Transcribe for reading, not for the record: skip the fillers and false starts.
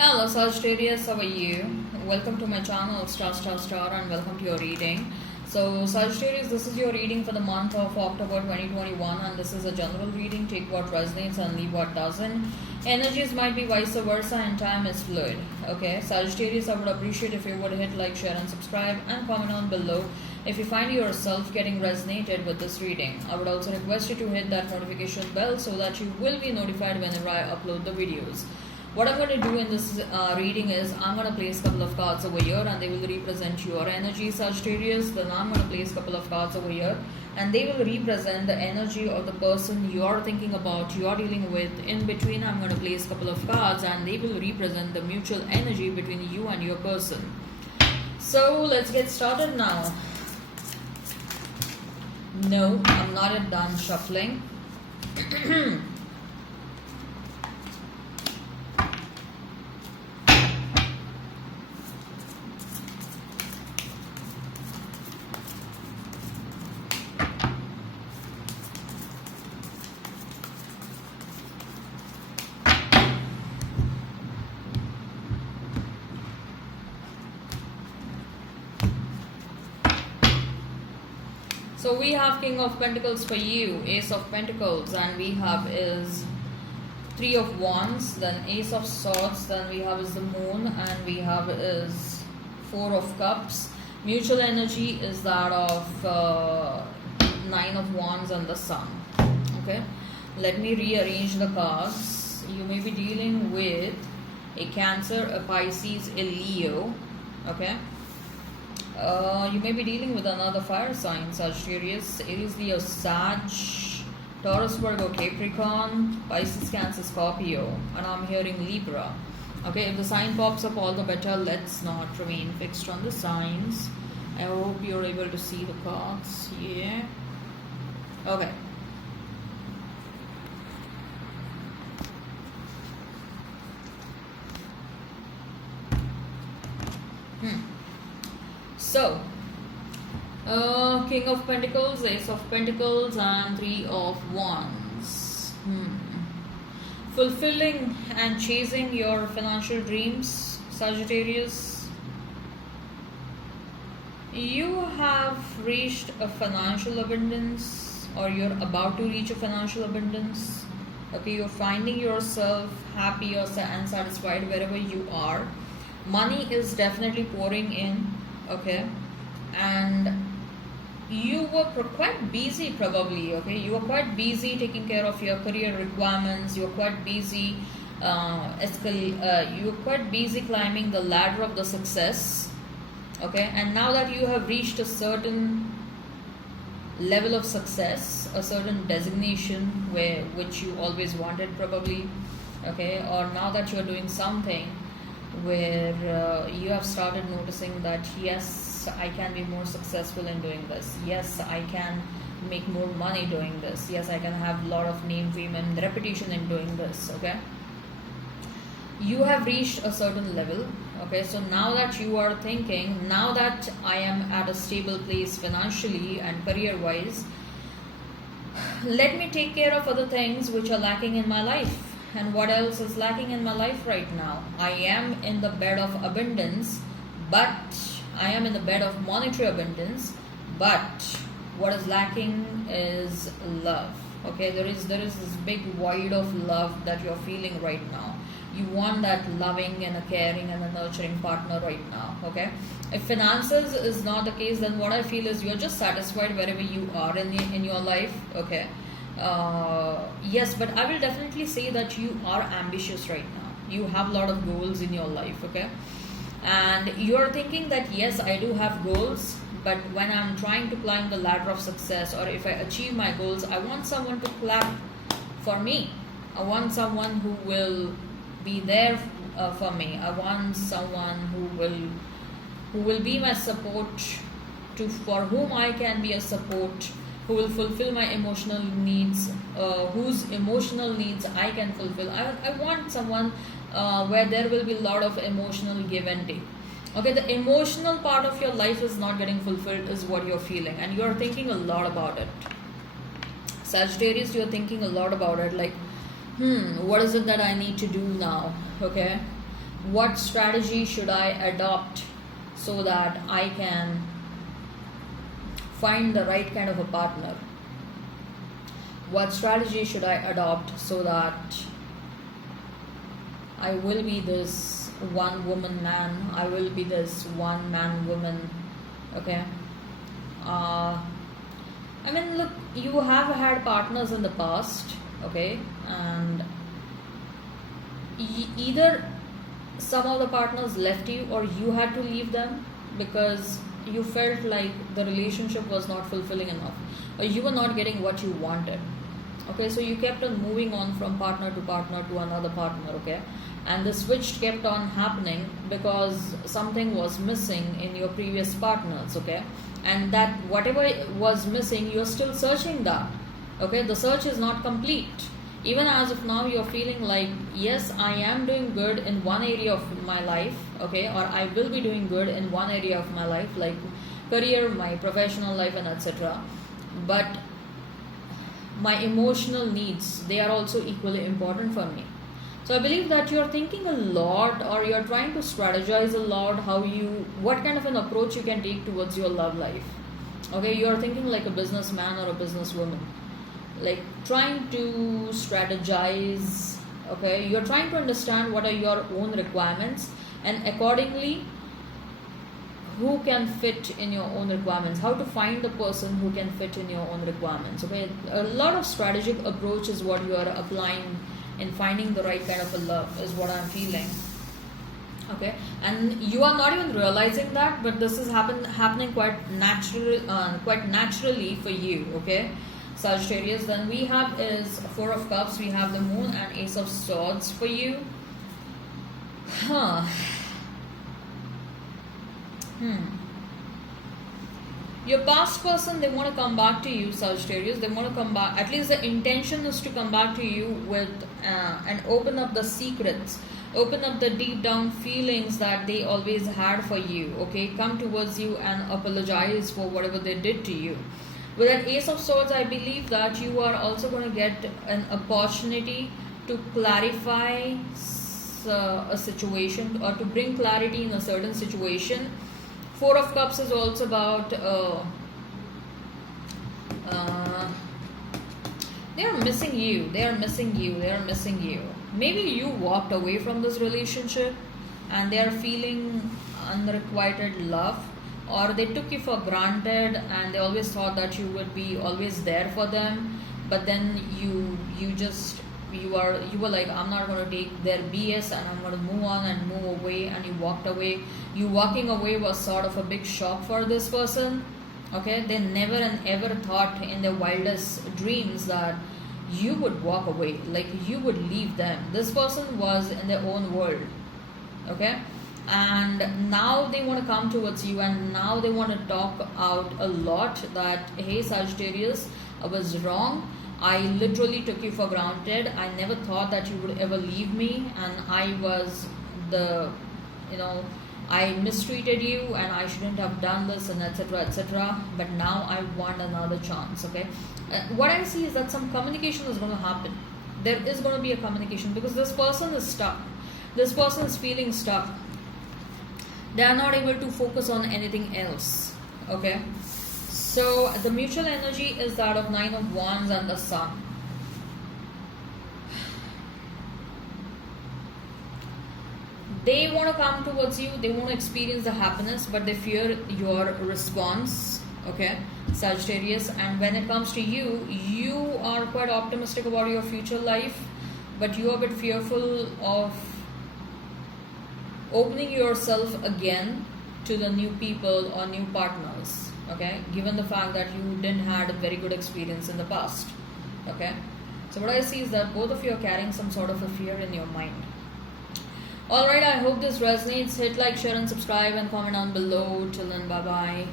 Hello Sagittarius, how are you? Welcome to my channel Star and welcome to your reading. So Sagittarius, this is your reading for the month of October 2021 and this is a general reading. Take what resonates and leave what doesn't. Energies might be vice versa and time is fluid. Okay, Sagittarius, I would appreciate if you would hit like, share and subscribe and comment on below if you find yourself getting resonated with this reading. I would also request you to hit that notification bell so that you will be notified whenever I upload the videos. What I'm going to do in this reading is I'm going to place a couple of cards over here and they will represent your energy, Sagittarius. Then I'm going to place a couple of cards over here and they will represent the energy of the person you're thinking about, you're dealing with. In between, I'm going to place a couple of cards and they will represent the mutual energy between you and your person. So let's get started now. No, I'm not done shuffling. So we have King of Pentacles for you, Ace of Pentacles, and we have is Three of Wands, then Ace of Swords, then we have is the Moon, and we have is Four of Cups. Mutual energy is that of Nine of Wands and the Sun. Okay, let me rearrange the cards. You may be dealing with a Cancer, a Pisces, a Leo. Okay. You may be dealing with another fire sign, Sagittarius, Aries, Leo, Sag, Taurus, Virgo, Capricorn, Pisces, Cancer, Scorpio, and I'm hearing Libra. Okay, if the sign pops up, all the better. Let's not remain fixed on the signs. I hope you're able to see the cards. Yeah. Okay. So, King of Pentacles, Ace of Pentacles, and Three of Wands. Fulfilling and chasing your financial dreams, Sagittarius. You have reached a financial abundance, or you're about to reach a financial abundance. Okay, you're finding yourself happy and satisfied wherever you are. Money is definitely pouring in. Okay, and you were quite busy probably. Okay, you were quite busy taking care of your career requirements. You were quite busy you were quite busy climbing the ladder of the success. Okay, and now that you have reached a certain level of success, a certain designation which you always wanted probably. Okay, or now that you're doing something where you have started noticing that yes, I can be more successful in doing this. Yes, I can make more money doing this. Yes, I can have a lot of name, fame and reputation in doing this. Okay, you have reached a certain level. Okay, so now that you are thinking, now that I am at a stable place financially and career wise, let me take care of other things which are lacking in my life. And what else is lacking in my life right now? I am in the bed of abundance, but I am in the bed of monetary abundance, but what is lacking is love. Okay, there is this big void of love that you're feeling right now. You want that loving and a caring and a nurturing partner right now. Okay, if finances is not the case, then what I feel is you're just satisfied wherever you are in your life. Okay. Yes, but I will definitely say that you are ambitious right now. You have a lot of goals in your life. Okay, and you are thinking that yes, I do have goals, but when I'm trying to climb the ladder of success, or if I achieve my goals, I want someone to clap for me. I want someone who will be there for me. I want someone who will be my support, for whom I can be a support, who will fulfill my emotional needs, whose emotional needs I can fulfill. I want someone where there will be a lot of emotional give and take. Okay, the emotional part of your life is not getting fulfilled is what you're feeling, and you're thinking a lot about it. Sagittarius, you're thinking a lot about it, like, what is it that I need to do now? Okay, What strategy should I adopt so that I can find the right kind of a partner? What strategy should I adopt so that I will be this one woman man, I will be this one man woman? Okay. I mean, look, you have had partners in the past, okay, and either some of the partners left you or you had to leave them because you felt like the relationship was not fulfilling enough or you were not getting what you wanted. Okay, so you kept on moving on from partner to another partner, okay, and the switch kept on happening because something was missing in your previous partners, okay, and that whatever was missing, you're still searching that, okay. The search is not complete. Even as of now, you're feeling like, yes, I am doing good in one area of my life, okay, or I will be doing good in one area of my life, like career, my professional life, and etc. But my emotional needs, they are also equally important for me. So I believe that you're thinking a lot, or you're trying to strategize a lot what kind of an approach you can take towards your love life. Okay, you're thinking like a businessman or a businesswoman, like trying to strategize. Okay, you're trying to understand what are your own requirements, and accordingly who can fit in your own requirements, how to find the person who can fit in your own requirements. Okay, a lot of strategic approach is what you are applying in finding the right kind of a love, is what I'm feeling. Okay, and you are not even realizing that, but this is happening quite naturally for you. Okay, Sagittarius. Then we have is Four of Cups, we have the Moon, and Ace of Swords for you. Your past person, they want to come back to you, Sagittarius. They want to come back. At least the intention is to come back to you with and open up the secrets, open up the deep down feelings that they always had for you. Okay, come towards you and apologize for whatever they did to you. With an Ace of Swords, I believe that you are also going to get an opportunity to clarify a situation, or to bring clarity in a certain situation. Four of Cups is also about they are missing you. Maybe you walked away from this relationship and they are feeling unrequited love, or they took you for granted and they always thought that you would be always there for them, but then you were like, I'm not going to take their BS and I'm going to move on and move away, and you walked away. You walking away was sort of a big shock for this person. Okay, they never and ever thought in their wildest dreams that you would walk away, like you would leave them. This person was in their own world. Okay, and now they want to come towards you, and now they want to talk out a lot that, hey Sagittarius, I was wrong. I literally took you for granted. I never thought that you would ever leave me, and I was I mistreated you and I shouldn't have done this, and etc. etc. But now I want another chance. Okay, what I see is that some communication is going to happen. There is going to be a communication, because this person is stuck. This person is feeling stuck. They are not able to focus on anything else. Okay, so the mutual energy is that of Nine of Wands and the Sun. They want to come towards you, they want to experience the happiness, but they fear your response. Okay, Sagittarius. And when it comes to you, you are quite optimistic about your future life, but you are a bit fearful of opening yourself again to the new people or new partners. Okay, given the fact that you didn't had a very good experience in the past. Okay, so what I see is that both of you are carrying some sort of a fear in your mind. Alright, I hope this resonates. Hit like, share and subscribe and comment down below. Till then, bye bye.